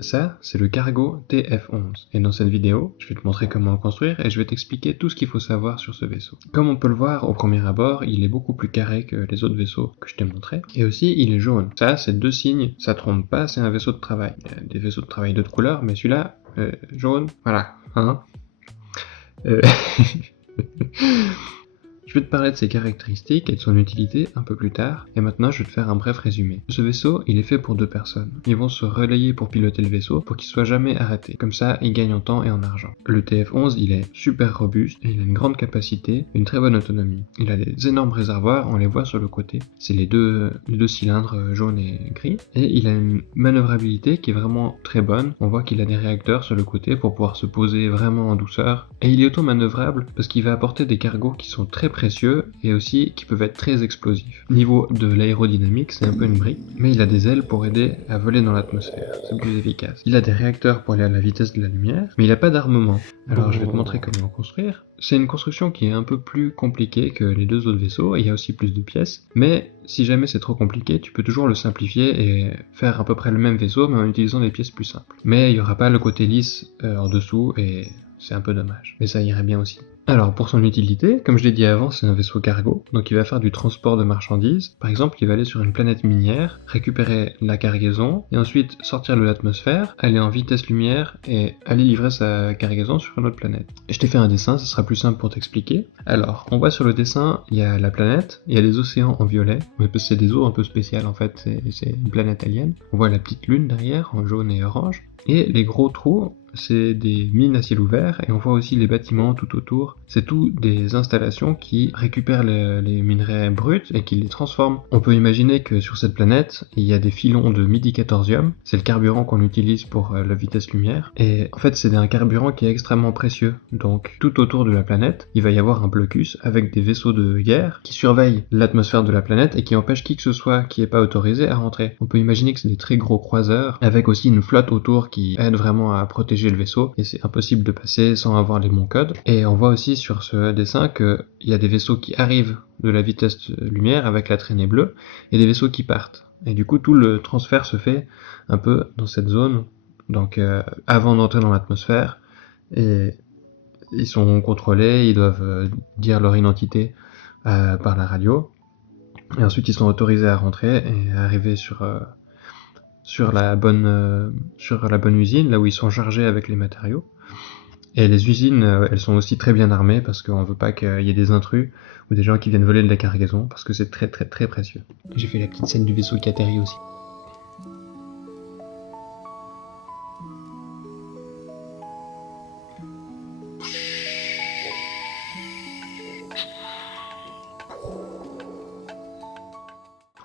Ça, c'est le cargo TF11. Et dans cette vidéo, je vais te montrer comment le construire et je vais t'expliquer tout ce qu'il faut savoir sur ce vaisseau. Comme on peut le voir au premier abord, il est beaucoup plus carré que les autres vaisseaux que je t'ai montrés. Et aussi, il est jaune. Ça, c'est 2 signes. Ça trompe pas, c'est un vaisseau de travail. Il y a des vaisseaux de travail d'autres couleurs, mais celui-là, jaune, voilà. Hein. Je vais te parler de ses caractéristiques et de son utilité un peu plus tard, et maintenant je vais te faire un bref résumé. Ce vaisseau, il est fait pour 2 personnes. Ils vont se relayer pour piloter le vaisseau pour qu'il soit jamais arrêté. Comme ça, il gagne en temps et en argent. Le TF11, il est super robuste, et il a une grande capacité, une très bonne autonomie. Il a des énormes réservoirs, on les voit sur le côté. C'est les deux cylindres jaune et gris. Et il a une manœuvrabilité qui est vraiment très bonne. On voit qu'il a des réacteurs sur le côté pour pouvoir se poser vraiment en douceur. Et il est auto-manœuvrable parce qu'il va apporter des cargos qui sont très précieux et aussi qui peuvent être très explosifs. Niveau de l'aérodynamique, c'est un peu une brique, mais il a des ailes pour aider à voler dans l'atmosphère, c'est plus efficace. Il a des réacteurs pour aller à la vitesse de la lumière, mais il n'a pas d'armement. Alors je vais te montrer comment le construire. C'est une construction qui est un peu plus compliquée que les 2 autres vaisseaux, et il y a aussi plus de pièces, mais si jamais c'est trop compliqué, tu peux toujours le simplifier et faire à peu près le même vaisseau, mais en utilisant des pièces plus simples. Mais il n'y aura pas le côté lisse en dessous, et c'est un peu dommage, mais ça irait bien aussi. Alors pour son utilité, comme je l'ai dit avant, c'est un vaisseau cargo, donc il va faire du transport de marchandises. Par exemple, il va aller sur une planète minière, récupérer la cargaison, et ensuite sortir de l'atmosphère, aller en vitesse lumière, et aller livrer sa cargaison sur une autre planète. Et je t'ai fait un dessin, ça sera plus simple pour t'expliquer. Alors, on voit sur le dessin, il y a la planète, il y a des océans en violet, c'est des eaux un peu spéciales en fait, c'est une planète alien. On voit la petite lune derrière, en jaune et orange, et les gros trous, c'est des mines à ciel ouvert, et on voit aussi les bâtiments tout autour. C'est tout des installations qui récupèrent les minerais bruts et qui les transforment. On peut imaginer que sur cette planète, il y a des filons de midi-14ium, c'est le carburant qu'on utilise pour la vitesse lumière, et en fait c'est un carburant qui est extrêmement précieux. Donc tout autour de la planète, il va y avoir un blocus avec des vaisseaux de guerre qui surveillent l'atmosphère de la planète et qui empêchent qui que ce soit qui n'est pas autorisé à rentrer. On peut imaginer que c'est des très gros croiseurs, avec aussi une flotte autour qui aide vraiment à protéger le vaisseau, et c'est impossible de passer sans avoir les bons codes. Et on voit aussi sur ce dessin qu'il y a des vaisseaux qui arrivent de la vitesse de lumière avec la traînée bleue, et des vaisseaux qui partent. Et du coup, tout le transfert se fait un peu dans cette zone, donc avant d'entrer dans l'atmosphère, et ils sont contrôlés, ils doivent dire leur identité par la radio, et ensuite ils sont autorisés à rentrer et à arriver sur la bonne usine, là où ils sont chargés avec les matériaux. Et les usines, elles sont aussi très bien armées parce qu'on veut pas qu'il y ait des intrus ou des gens qui viennent voler de la cargaison, parce que c'est très très très précieux. J'ai fait la petite scène du vaisseau qui atterrit aussi.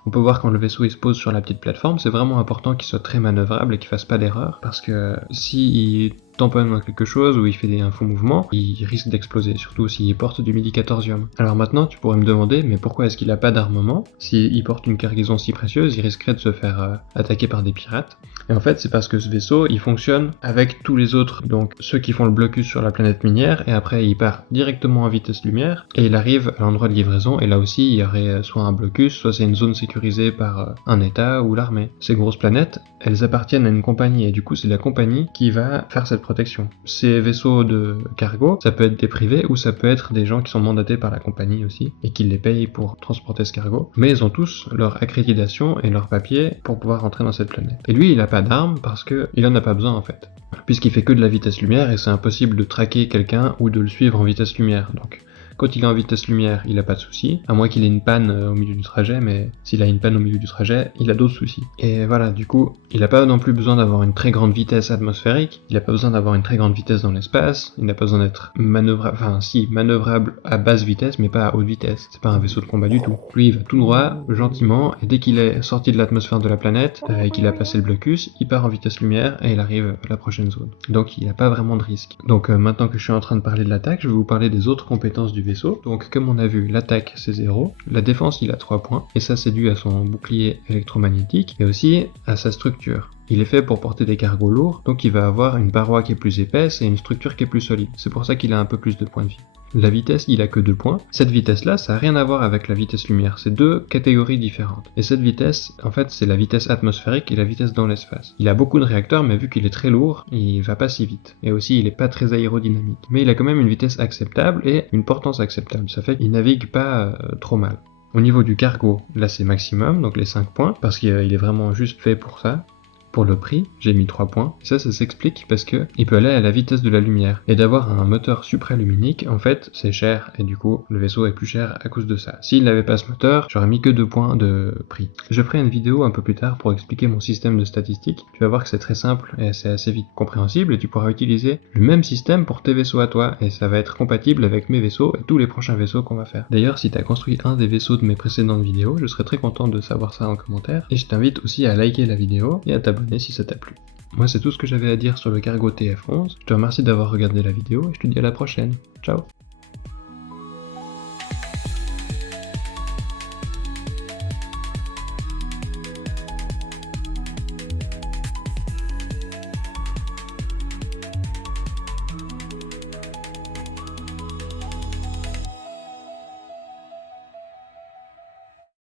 On peut voir quand le vaisseau il se pose sur la petite plateforme, c'est vraiment important qu'il soit très manœuvrable et qu'il fasse pas d'erreur, parce que s'il tamponne dans quelque chose ou il fait un faux mouvement, il risque d'exploser, surtout s'il porte du midi-14ium. Alors maintenant, tu pourrais me demander, mais pourquoi est-ce qu'il a pas d'armement? S'il porte une cargaison si précieuse, il risquerait de se faire attaquer par des pirates. Et en fait, c'est parce que ce vaisseau, il fonctionne avec tous les autres, donc ceux qui font le blocus sur la planète minière, et après il part directement en vitesse lumière, et il arrive à l'endroit de livraison, et là aussi il y aurait soit un blocus, soit c'est une zone sécurisée par un état ou l'armée. Ces grosses planètes, elles appartiennent à une compagnie, et du coup c'est la compagnie qui va faire cette protection. Ces vaisseaux de cargo, ça peut être des privés, ou ça peut être des gens qui sont mandatés par la compagnie aussi, et qui les payent pour transporter ce cargo, mais ils ont tous leur accréditation et leurs papiers pour pouvoir rentrer dans cette planète. Et lui, il a pas d'armes parce que il en a pas besoin en fait, puisqu'il fait que de la vitesse lumière et c'est impossible de traquer quelqu'un ou de le suivre en vitesse lumière. Donc quand il est en vitesse lumière, il a pas de soucis, à moins qu'il ait une panne au milieu du trajet, mais s'il a une panne au milieu du trajet, il a d'autres soucis. Et voilà, du coup, il a pas non plus besoin d'avoir une très grande vitesse atmosphérique, il a pas besoin d'avoir une très grande vitesse dans l'espace, il n'a pas besoin d'être manœuvrable à basse vitesse, mais pas à haute vitesse. C'est pas un vaisseau de combat du tout. Lui, il va tout droit, gentiment, et dès qu'il est sorti de l'atmosphère de la planète, et qu'il a passé le blocus, il part en vitesse lumière, et il arrive à la prochaine zone. Donc il a pas vraiment de risque. Donc maintenant que je suis en train de parler de l'attaque, je vais vous parler des autres compétences du vaisseau. Donc comme on a vu, l'attaque c'est 0, la défense il a 3 points, et ça c'est dû à son bouclier électromagnétique, et aussi à sa structure. Il est fait pour porter des cargos lourds, donc il va avoir une paroi qui est plus épaisse et une structure qui est plus solide. C'est pour ça qu'il a un peu plus de points de vie. La vitesse, il a que 2 points. Cette vitesse-là, ça n'a rien à voir avec la vitesse lumière. C'est deux catégories différentes. Et cette vitesse, en fait, c'est la vitesse atmosphérique et la vitesse dans l'espace. Il a beaucoup de réacteurs, mais vu qu'il est très lourd, il va pas si vite. Et aussi, il est pas très aérodynamique. Mais il a quand même une vitesse acceptable et une portance acceptable. Ça fait qu'il navigue pas trop mal. Au niveau du cargo, là c'est maximum, donc les 5 points, parce qu'il est vraiment juste fait pour ça. Pour le prix, j'ai mis 3 points. Ça s'explique parce que il peut aller à la vitesse de la lumière. Et d'avoir un moteur supraluminique, en fait, c'est cher. Et du coup, le vaisseau est plus cher à cause de ça. S'il n'avait pas ce moteur, j'aurais mis que 2 points de prix. Je ferai une vidéo un peu plus tard pour expliquer mon système de statistiques. Tu vas voir que c'est très simple et c'est assez vite compréhensible et tu pourras utiliser le même système pour tes vaisseaux à toi. Et ça va être compatible avec mes vaisseaux et tous les prochains vaisseaux qu'on va faire. D'ailleurs, si tu as construit un des vaisseaux de mes précédentes vidéos, je serais très content de savoir ça en commentaire. Et je t'invite aussi à liker la vidéo et à t'abonner si ça t'a plu. Moi c'est tout ce que j'avais à dire sur le cargo TF11, je te remercie d'avoir regardé la vidéo et je te dis à la prochaine. Ciao.